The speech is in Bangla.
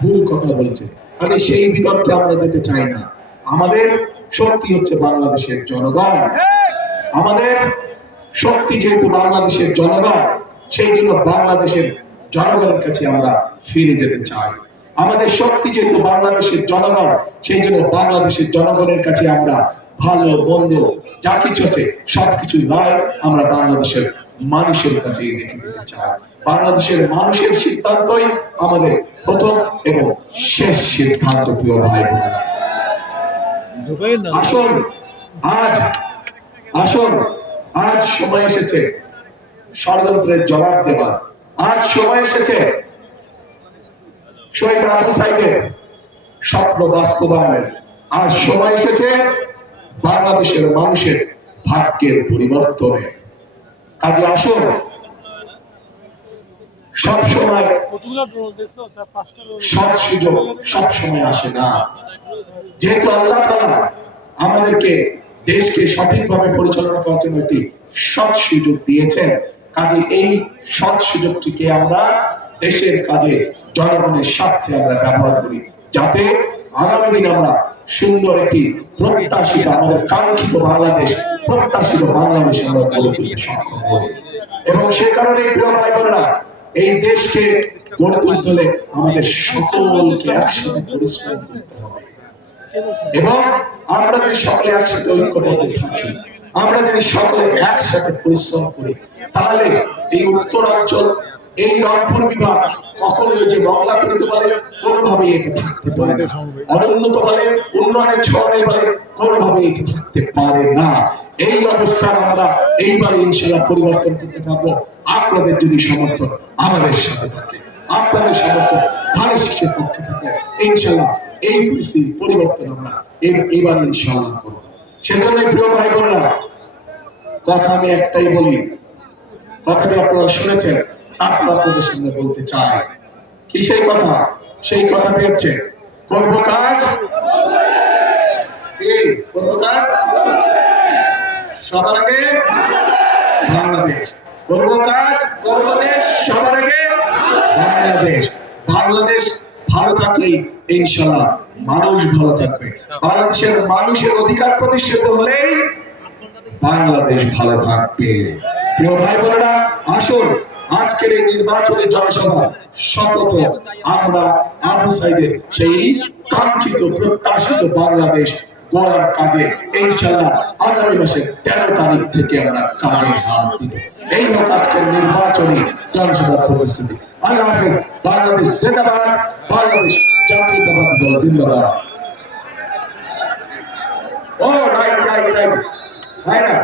ভুল কথা বলছে। কাজে সেই বিতর্কে আমরা যেতে চাই না। আমাদের শক্তি হচ্ছে বাংলাদেশের জনগণ। আমাদের শক্তি যেহেতু বাংলাদেশের জনগণ, সেই জন্য বাংলাদেশের জনগণের কাছে আমরা ফিরে যেতে চাই। আমাদের শক্তি যেহেতু বাংলাদেশের জনগণ, সেই জন্য বাংলাদেশের জনগণের কাছে আমরা ভালো মন্দ যা কিছু আছে সবকিছু রায় আমরা বাংলাদেশের মানুষের কাছে রেখে দিতে চাই। বাংলাদেশের মানুষের সিদ্ধান্তই আমাদের প্রথম এবং শেষ সিদ্ধান্ত। প্রিয় ভাই বোনেরা, আসুন আজ সময় এসেছে ষড়যন্ত্রের জবাব দেবার। আজ সময় এসেছে শহীদ আবু সাইদের স্বপ্ন বাস্তবায়নের। আজ সময় এসেছে বাংলাদেশের মানুষের ভাগ্যের পরিবর্তনের। কাজে আসুন, সবসময় সৎ সুযোগ সবসময় আসে না। যেহেতু আল্লাহ তাআলা আমাদেরকে দেশকে সঠিকভাবে পরিচালনা করার জন্য একটি সৎ সুযোগ দিয়েছেন, কাজে এই সৎ সুযোগটিকে আমরা দেশের কাজে জনগণের স্বার্থে আমরা ব্যবহার করি, যাতে আগামী দিন আমরা সুন্দর একটি প্রত্যাশিত, আমাদের কাঙ্ক্ষিত বাংলাদেশ, প্রত্যাশিত বাংলাদেশ আমরা গড়ে তুলতে সক্ষম হই। এবং সে কারণে প্রিয় ভাই বোনেরা, এই দেশকে গড়ে তুলতে হলে আমাদের সকলকে একসাথে পরিশ্রম করতে হবে। এবং আমরা যদি সকলে একসাথে ঐক্যবদ্ধ থাকি, আমরা যদি সকলে একসাথে পরিশ্রম করি, তাহলে এই উত্তরাঞ্চল, এই রংপুর বিভাগ কখনোই যে বাংলা পেতে পারে কোনোভাবেই এটা থাকতে পারে না। অনুন্নত বলে, উন্নয়নের ছড়ে বলে কোনোভাবেই এটা থাকতে পারে না। এই অবস্থান আমরা এইবারে ইনশাআল্লাহ পরিবর্তন করতে পারবো আপনাদের যদি সমর্থন আমাদের সাথে থাকে, আপনাদের সমর্থন ধানের শীষের পক্ষে থাকে। ইনশাআল্লাহ এই পরিস্থিতির পরিবর্তন আমরা এবার ইনশাআল্লাহ করব। সেজন্য প্রিয় ভাই বোনেরা, কথা আমি একটাই বলি, কথাটি আপনারা শুনেছেন, তারপর আপনাদের সামনে বলতে চাই। কি সেই কথা? সেই কথাটি হচ্ছে করব কাজ, করব কাজ সবার আগে বাংলাদেশ, করব কাজ করব দেশ, সবার আগে বাংলাদেশ। বাংলাদেশ ভালো থাকলেই ইনশাআল্লাহ মানুষ ভালো থাকবে। বাংলাদেশের মানুষের অধিকার প্রতিষ্ঠিত হলেই বাংলাদেশ ভালো থাকবে। প্রিয় ভাই বোনেরা, আসুন আজকের এই নির্বাচনী জনসভা শপথ আমরা আবু সাইদের সেই কাঙ্ক্ষিত প্রত্যাশিত বাংলাদেশ গড়ার কাজে ইনশাআল্লাহ আগামী মাসের 13 তারিখ থেকে আমরা কাজে হাত দিব। এই হোক আজকের নির্বাচনী জনসভার প্রতিশ্রুতি। আল্লাহ হাফেজ। বাংলাদেশ জিন্দাবাদ, বাংলাদেশ জাতীয়তাবাদী দল জিন্দাবাদ। ও রাইট রাইট রাইট ভাইরা।